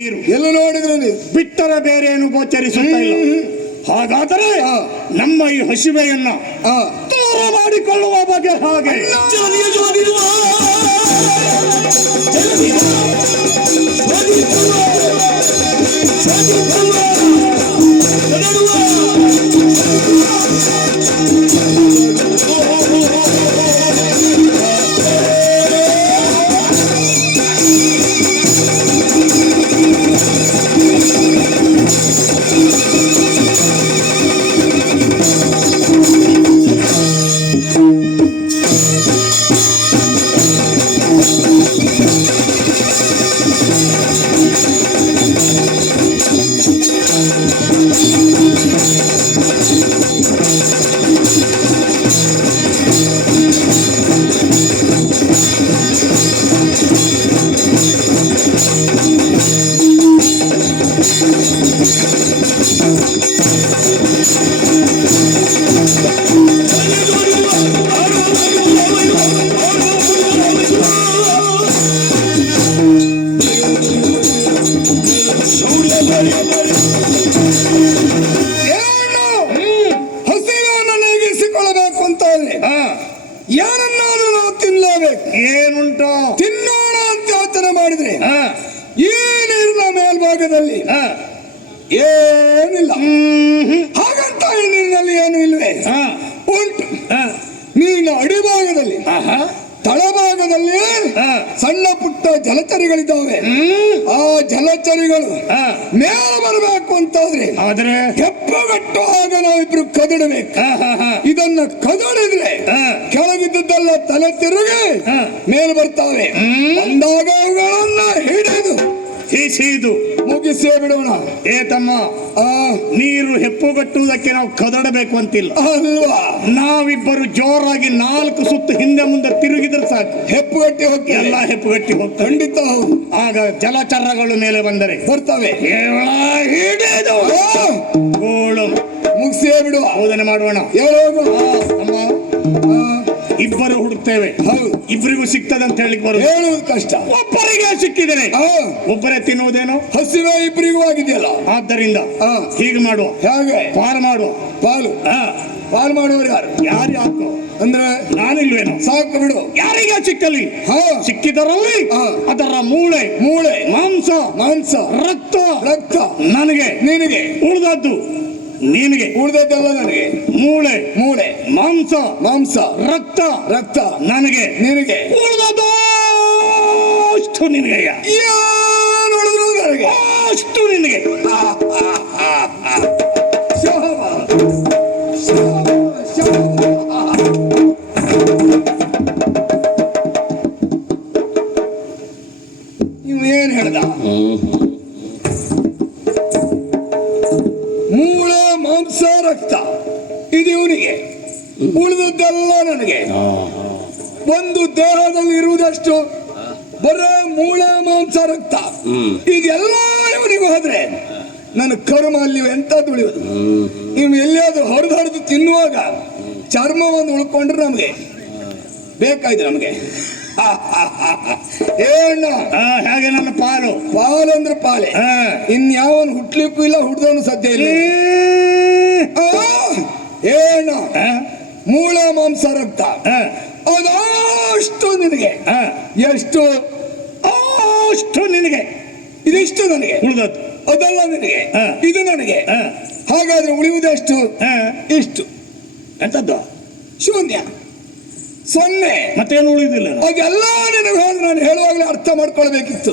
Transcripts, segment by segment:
ಎಲ್ಲ ನೋಡಿದ್ರು ಬಿಟ್ಟರೆ ಬೇರೆ ಏನು ಗೋಚರಿಸುತ್ತಾ ಇಲ್ಲ. ಹಾಗಾದರೆ ನಮ್ಮ ಈ ಹಸಿವೆಯನ್ನ ದೂರ ಮಾಡಿಕೊಳ್ಳುವ ಬಗೆ ಹಾಗೆ ಹಸಿವೆಯನ್ನು ಅಂತ ಏನನ್ನಾದ್ರೂ ನಾವು ತಿನ್ನಲೇಬೇಕು. ಏನುಂಟು ತಿನ್ನೋಣ ಅಂತ ಯೋಚನೆ ಮಾಡಿದ್ರೆ ಏನಿಲ್ಲ ಮೇಲ್ಭಾಗದಲ್ಲಿ ಏನಿಲ್ಲ. ಹಾಗಂತ ನೀರಿನಲ್ಲಿ ಏನು ಇಲ್ವೇ? ಉಂಟು. ನೀರಿನ ಅಡಿಭಾಗದಲ್ಲಿ ತಳಭಾಗದಲ್ಲಿ ಸಣ್ಣ ಪುಟ್ಟ ಜಲಚರಿಗಳಿದ್ದಾವೆ. ಆ ಜಲಚರಿಗಳು ಮೇಲೆ ಬರಬೇಕು ಅಂತಾದ್ರೆ ಹೆಪ್ಪುಗಟ್ಟುವಾಗ ನಾವಿಬ್ರು ಕದಡಬೇಕು. ಇದನ್ನ ಕದಡಿದ್ರೆ ಕೆಳಗಿದ್ದದ್ದೆಲ್ಲ ತಲೆ ತಿರುಗಿ ಮೇಲೆ ಬರ್ತಾವೆ. ಬಂದಾಗ ಅವುಗಳನ್ನ ಹಿಡಿದು ಹೀಸಿದು ಮುಗಿಸೇ ಬಿಡೋಣ. ತಮ್ಮ, ನೀರು ಹೆಪ್ಪುಗಟ್ಟುವುದಕ್ಕೆ ನಾವು ಕದಡಬೇಕು ಅಂತಿಲ್ಲ ಅಲ್ವಾ? ನಾವಿಬ್ಬರು ಜೋರಾಗಿ 4 ಸುತ್ತು ಹಿಂದೆ ಮುಂದೆ ತಿರುಗಿದ್ರೆ ಸಾಕು, ಹೆಪ್ಪುಗಟ್ಟಿ ಹೋಗ್ತವೆ. ಎಲ್ಲ ಹೆಪ್ಪುಗಟ್ಟಿ ಹೋಗ್ತವೆ. ಖಂಡಿತ ಹೌದು. ಆಗ ಜಲಚರಗಳು ಮೇಲೆ ಬಂದರೆ ಬರ್ತವೆ. ಹಿಡಿದು ಗೋಳು ಮುಗಿಸೇ ಬಿಡುವ. ಬೋಧನೆ ಮಾಡೋಣ. ಇಬ್ಬರು ಹುಡುಕ್ತೇವೆ. ಹೌದು. ಇಬ್ಬರಿಗೂ ಸಿಗ್ತದೆ ಅಂತ ಹೇಳಿಕ್ ಬರೋದು ಹೇಳುವುದು ಕಷ್ಟ. ಒಬ್ಬರಿಗೆ ಸಿಕ್ಕಿದ್ದೇನೆ, ಒಬ್ಬರೇ ತಿನ್ನುವುದೇನೋ. ಹಸಿವೆ ಇಬ್ಬರಿಗೂ ಆಗಿದೆಯಲ್ಲ. ಆದ್ದರಿಂದ ಹೀಗೆ ಮಾಡುವ. ಹೇಗೆ? ಪಾಲು ಮಾಡುವ. ಪಾಲು ಮಾಡುವರು ಯಾರು? ಯಾರು ಹಾಕೋ ಅಂದ್ರೆ ನಾನಿಲ್ವೇನೋ? ಸಾಕು ಬಿಡು. ಯಾರಿಗೆ ಸಿಕ್ಕಲಿ ಸಿಕ್ಕಿದರಲ್ಲಿ ಅದರ ಮೂಳೆ ಮಾಂಸ ರಕ್ತ ನನಗೆ, ನಿನಗೆ. ಉಳಿದದ್ದು ನಿನಗೆ. ಉಳಿದದ್ದೆಲ್ಲ ನನಗೆ. ಮೂಳೆ ಮಾಂಸ ರಕ್ತ ನನಗೆ, ನಿನಗೆ. ಉಳಿದದ್ದು ಅಷ್ಟು ನಿನಗೆ. ಏನು ಉಳಿದ್ರು ನನಗೆ, ಅಷ್ಟು ನಿನಗೆ. ಏನ್ ಹೇಳ್ದ? ಮೂಳೆ ಮಾಂಸ ರಕ್ತ ಇದು ಇವನಿಗೆ, ಉಳಿದದ್ದೆಲ್ಲ ನನಗೆ. ಒಂದು ದೇಹದಲ್ಲಿ ಇರುವುದಷ್ಟು ಬರೇ ಮೂಳೆ ಮಾಂಸ ರಕ್ತ ಇದೆಲ್ಲ ಇವನಿಗೆ ಹೋದ್ರೆ ನನ್ನ ಕರ್ಮ ಅಲ್ಲಿ ಎಂತದ್ದು ಉಳಿಯುವುದು? ನೀವು ಎಲ್ಲಿಯಾದ್ರೂ ಹೊಡೆದು ತಿನ್ನುವಾಗ ಚರ್ಮ ಒಂದು ಉಳ್ಕೊಂಡ್ರೆ ನಮಗೆ ಬೇಕಾಯ್ತು. ನಮಗೆ ಹಾಗೆ ನನ್ನ ಪಾಲು ಅಂದ್ರೆ ಪಾಲೆ. ಇನ್ಯಾವನು ಹುಟ್ಲಿಕ್ಕೂ ಇಲ್ಲ, ಹುಡ್ದವನು ಸದ್ಯ ಇಲ್ಲ. ಮೂಳೆ ಮಾಂಸ ರಕ್ತ ಅದಷ್ಟು ನಿನಗೆ. ಎಷ್ಟು? ಅಷ್ಟು ನಿನಗೆ. ಇದಿಷ್ಟು ನನಗೆ. ಉಳಿದದ್ದು ಅದೆಲ್ಲ ನಿನಗೆ, ಇದು ನನಗೆ. ಹಾಗಾದ್ರೆ ಉಳಿಯುವುದಷ್ಟು ಇಷ್ಟು. ಎಂತದ್ದು? ಶೂನ್ಯ, 0. ಮತ್ತೇನು ಉಳಿಯುವುದಿಲ್ಲ. ಅದೆಲ್ಲ ನಿನಗೆ ಹೋದ್ರೆ ನಾನು ಹೇಳುವಾಗಲೇ ಅರ್ಥ ಮಾಡ್ಕೊಳ್ಬೇಕಿತ್ತು.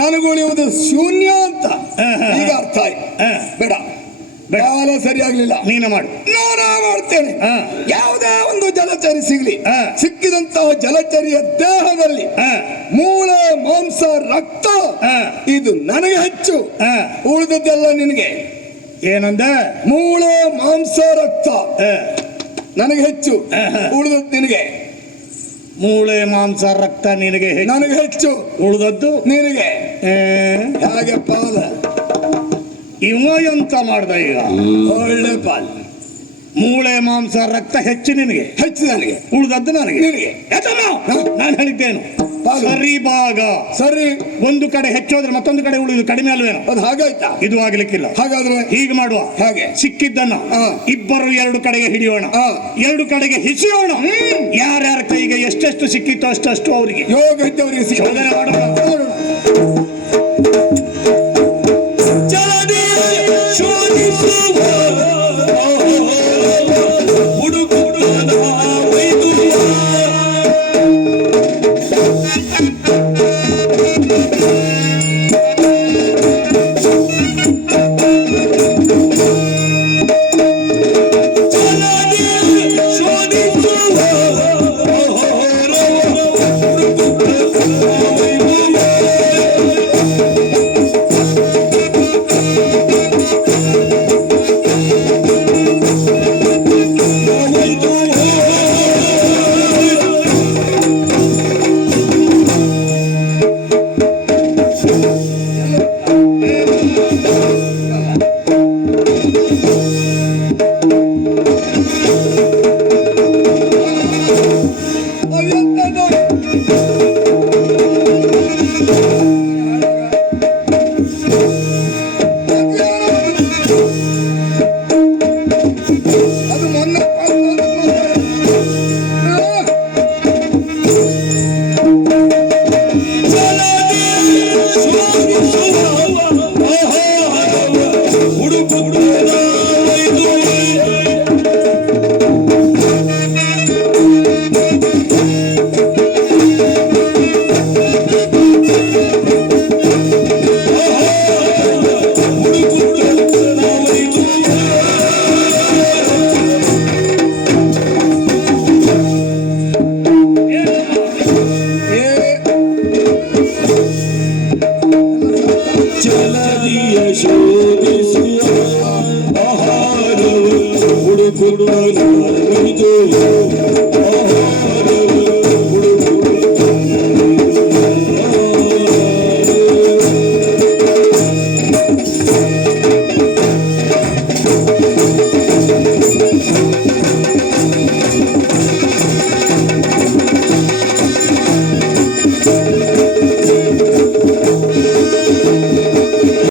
ನನಗೆ ಉಳಿಯುವುದು ಶೂನ್ಯ ಅಂತ ಈಗ ಅರ್ಥ ಆಯ್ತು. ಬೇಡ, ಕಾಲ ಸರಿಯಾಗ್ಲಿಲ್ಲ. ನೀನು ಮಾಡು. ನಾನು ಮಾಡ್ತೇನೆ. ಯಾವುದೇ ಒಂದು ಜಲಚರಿ ಸಿಗ್ಲಿ, ಸಿಕ್ಕಿದಂತಹ ಜಲಚರಿಯ ದೇಹದಲ್ಲಿ ಮೂಳೆ ಮಾಂಸ ರಕ್ತ ಇದು ನನಗೆ ಹೆಚ್ಚು, ಉಳಿದದ್ದೆಲ್ಲ ನಿನಗೆ. ಏನಂದ? ಮೂಳೆ ಮಾಂಸ ರಕ್ತ ನನಗೆ ಹೆಚ್ಚು, ಉಳಿದದ್ದು ನಿನಗೆ. ಮೂಳೆ ಮಾಂಸ ರಕ್ತ ನಿನಗೆ, ನನಗೆ ಹೆಚ್ಚು, ಉಳಿದದ್ದು ನಿನಗೆ. ಹಾಗೆ ಪಾಲ ಇವ ಎಂತ ಮಾಡ್ದ ಈಗ? ಒಳ್ಳೆ ಪಾಲ್. ಮೂಳೆ ಮಾಂಸ ರಕ್ತ ಹೆಚ್ಚು ನಿನಗೆ, ಹೆಚ್ಚು ನನಗೆ, ಉಳಿದದ್ದು ನನಗೆ. ನಿನಗೆ ನಾನು ಹೇಳಿದ್ದೇನು? ಪಾಲು. ಸರಿ ಭಾಗ. ಸರಿ, ಒಂದು ಕಡೆ ಹೆಚ್ಚೋದ್ರೆ ಮತ್ತೊಂದು ಕಡೆ ಉಳಿದು ಕಡಿಮೆ ಅಲ್ವೇನೋ? ಅದು ಹಾಗಾಯ್ತಾ? ಇದು ಆಗ್ಲಿಕ್ಕಿಲ್ಲ. ಹಾಗಾದ್ರೆ ಹೀಗೆ ಮಾಡುವ. ಹಾಗೆ ಸಿಕ್ಕಿದ್ದನ್ನ ಹಾ. ಇಬ್ಬರು ಎರಡು ಕಡೆಗೆ ಹಿಡಿಯೋಣ, ಹಾ. ಎರಡು ಕಡೆಗೆ ಹಿಸಿಯೋಣ. ಯಾರ್ಯಾರ ಕೈಗೆ ಎಷ್ಟೆಷ್ಟು ಸಿಕ್ಕಿತ್ತು ಅಷ್ಟಷ್ಟು ಅವರಿಗೆ ಯೋಗ ಇದ್ದವರಿಗೆ ಶೋಧನೆ ಮಾಡೋಣ. ಅದು ಮೊನ್ನೆ ಶೋಧಿಸುವ ಆಹಾರವು ಹುಡುಕುವ